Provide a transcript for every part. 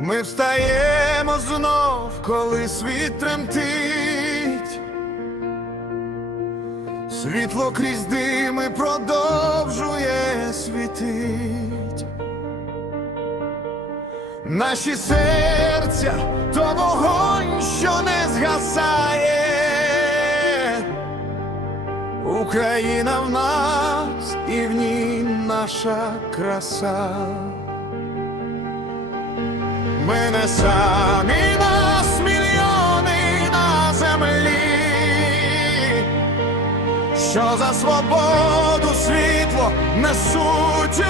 Ми встаємо знов, коли світ тремтить. Світло крізь дими продовжує світить. Наші серця то вогонь, що не згасає. Україна в нас і в ній наша краса. Ми не самі. Нас мільйони на землі, що за свободу світло несуть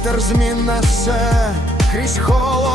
Вітер змін несе крізь холод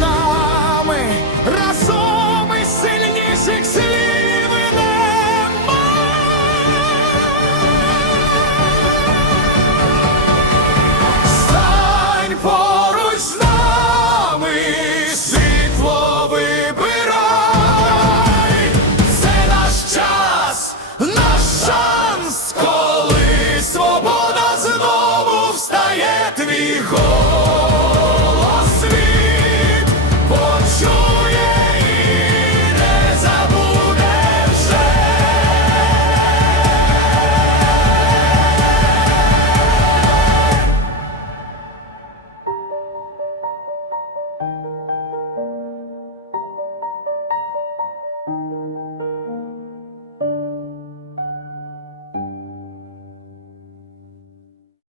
нами разом із сильніших слів нема. Стань поруч з нами, світло вибирай, це наш час, наш шанс, коли свобода знову встає твій голос.